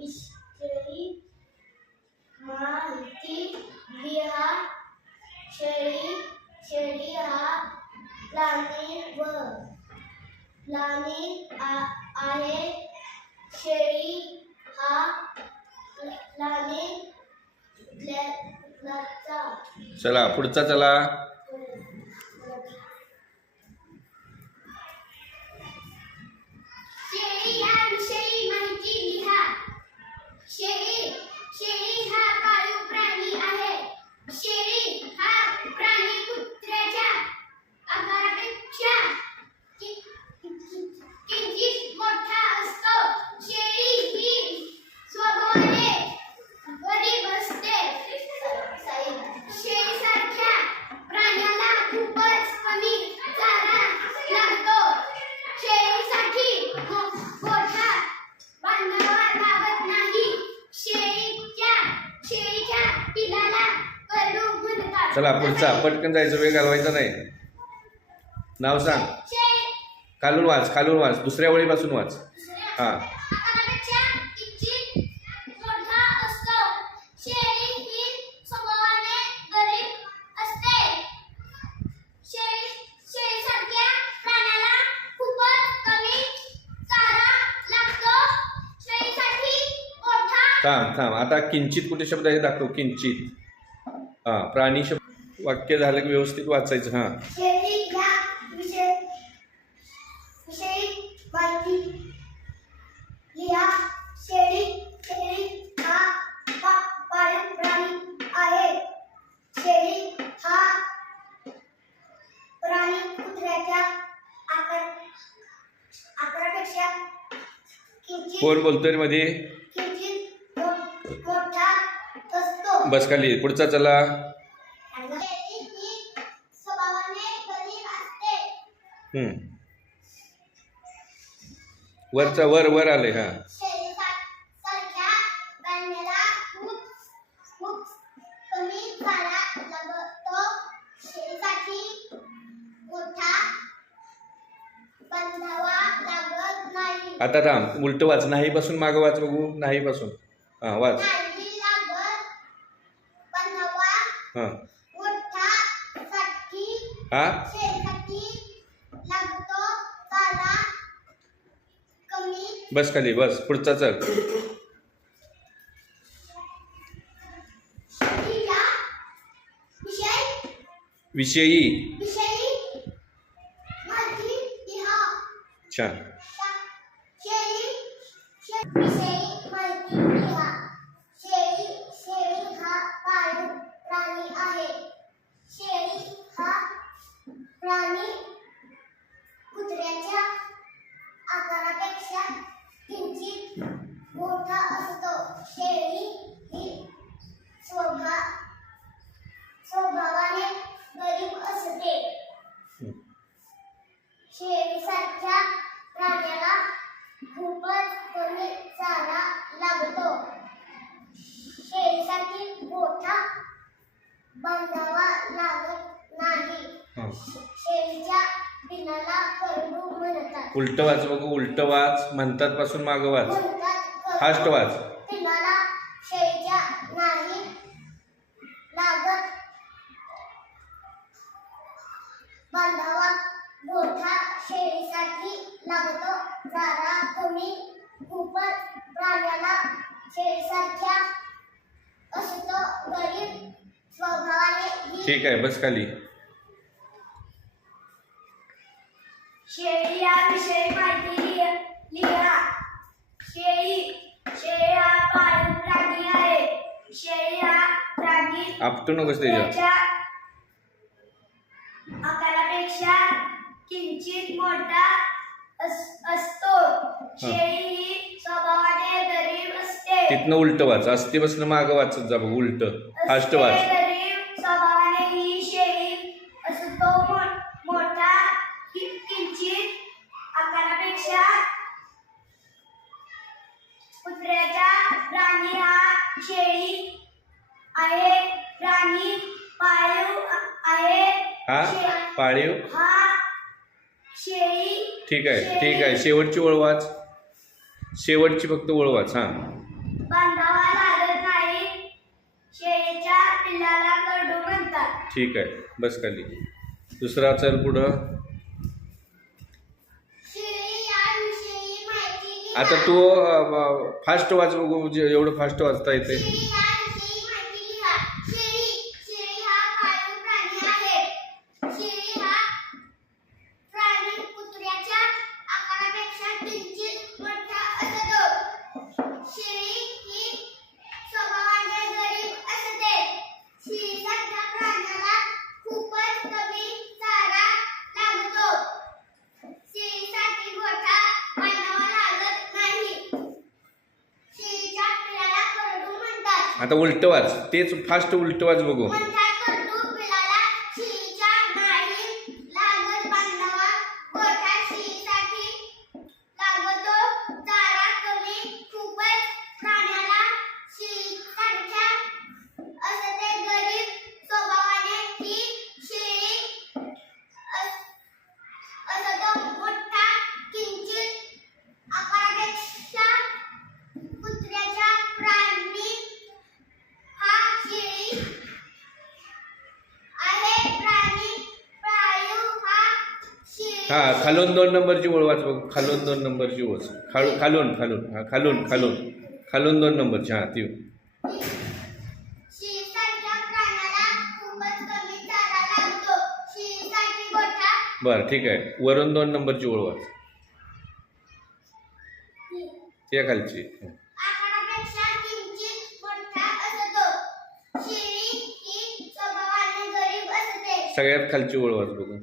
विषयी माहिती लिहा. शेळी हा प्राणी आहे. शेळी हा प्राणी. चला पुढचा चला. शेळी या विषयी माहिती लिहा. शेळी हा पाळीव प्राणी आहे. शेळी हा प्राणी कुत्र्याच्या आकारापेक्षा किंचित मोठा असतो. शेळी ही स्वभावाने गरीब असते. शेळीसारख्या प्राण्याला खूपच कमी चारा लागतो. शेळीसाठी मोठा बांधावा लागत नाही. शेळीच्या पिलाला करडू म्हणतात. चला पुढचा, पटकन जायचं, वेळ घालवायचा नाही. नाव सांग. खालून वाच, दुसऱ्या ओळीपासून वाच. हा. आकारापेक्षा किंचित मोठा असतो. शेळी ही स्वभावाने गरीब असते. शेळीसारख्या प्राण्याला खूपच कमी चारा लागतो. शेळीसाठी मोठा. थांब. आता किंचित कुठे शब्द आहे दाखव. किंचित. हा, प्राणी शब्द वाक्य झालं की व्यवस्थित वाचायचं. हा. शेळी या विषयी माहिती लिहा. शेळी हा पाळीव प्राणी आहे. शेळी हा प्राणी कुत्र्याच्या आकारापेक्षा कोण बोलतोय मध्ये? किंचित मोठा असतो. बस खाली. पुढचा चला. शेळी ही स्वभावाने गरीब असते. वरचा वर आले. हा. शेळीसारख्या प्राण्याला खूप कमी चारा लागतो. शेळीसाठी मोठा बांधावा लागत नाही. आता थांब, उलट वाच. नाही पासून मागं वाच बघू. नाही पासून. हा वाच. नाही लागत बांधावा हा. मोठा साठी. हा. शेळीसाठी लागतो चारा कमी. बस खाली. बस पुढचा चल. शेळी या विषयी. माहिती लिहा. छान. शेळी विषयी माहिती लिहा. शेळी हा पाळीव प्राणी आहे. शेळी हा प्राणी कुत्र्याच्या आकारापेक्षा किंचित मोठा असतो. शेळी ही स्वभावाने गरीब असते. शेळीसारख्या प्राण्याला खूपच कमी चारा लागतो. शेळीसाठी मोठा बांधावा लागत नाही. शेळीच्या पिलाला करडू म्हणतात. उलट वाच बघू. उलट वाच. म्हणतात पासून मागं वाच. फास्ट वाच. पिलाला शेळीच्या नाही लागत बांधावा मोठा. शेळीसाठी लागतो चारा कमी. खूपच प्राण्याला शेळीसारख्या असतो गरीब स्वभावाने. ठीक आहे. बस खाली. शेळी या विषयी माहिती लिहा. शेळी हा पाळीव प्राणी आहे. शेळी हा प्राणी आपटू नकोस त्याच्या. आकारापेक्षा किंचित मोठा असतो. शेळी ही स्वभावाने गरीब असते. तिथनं उलट वाच. असते बसणं मागं वाचत जा बघ. उलट फास्ट वाच. गरीब स्वभावाने ही शेळी असतो. मोठा किंचित आकारापेक्षा कुत्र्याचा प्राणी हा शेळी आहे. प्राणी पाळीव आहे. हा पाळीव. हा शेळी. ठीक आहे. शेवटची ओळ वाच. शेवटची फक्त ओळ वाच. हां, बांधावा लागत नाही. शेळीच्या पिल्लाला करडू म्हणतात. ठीक आहे, बस खाली. दुसरा चल पुढं. शेळी याविषयी माहिती लिहा. आता तू फास्ट वाच बघू, एवढं फास्ट वाचता येते. शेळी याविषयी माहिती लिहा. शेळी हा पाळीव प्राणी आहे. शेळी हा प्राणी कुत्र्याच्या आकारापेक्षा किंचित मोठा असतो. शेळी ही स्वभावाने गरीब असते. शेळीसारख्या प्राण्याला खूपच कमी चारा लागतो. शेळीसाठी गोठा बांधावा लागत नाही. शेळीच्या पिल्लाला करडू म्हणतात. आता उलट वाच, तेच फास्ट उलट वाच बघू. म्हणतात करडू पिल्लाला शेळीच्या नाही लागत. बांधावा गोठा शेळीसाठी लागतो चारा कमी. खूपच प्राण्याला शेळीसारख्या असते. गरीब स्वभावाने ही शेळी असतो. मोठा किंचित आकारापेक्षा कुत्र्याच्या प्राणी हा शेळी आहे. पाळीव हा शेळी. हां, खालून 2 नंबरची ओळ वाच बघू. खालून 2 नंबरची ओळ. खालून खालून हां, खालून 2 नंबरची. हां, ती. शेळीसारख्या प्राण्याला खूपच कमी चारा लागतो. शेळीसाठी गोठा बरं, ठीक आहे. वरून 2 नंबरची ओळ वाच, त्या खालची. आकारापेक्षा किंचित मोठा असतो. शेळी ही स्वभावाने गरीब असते. सगळ्यात खालची ओळ वाच बघू.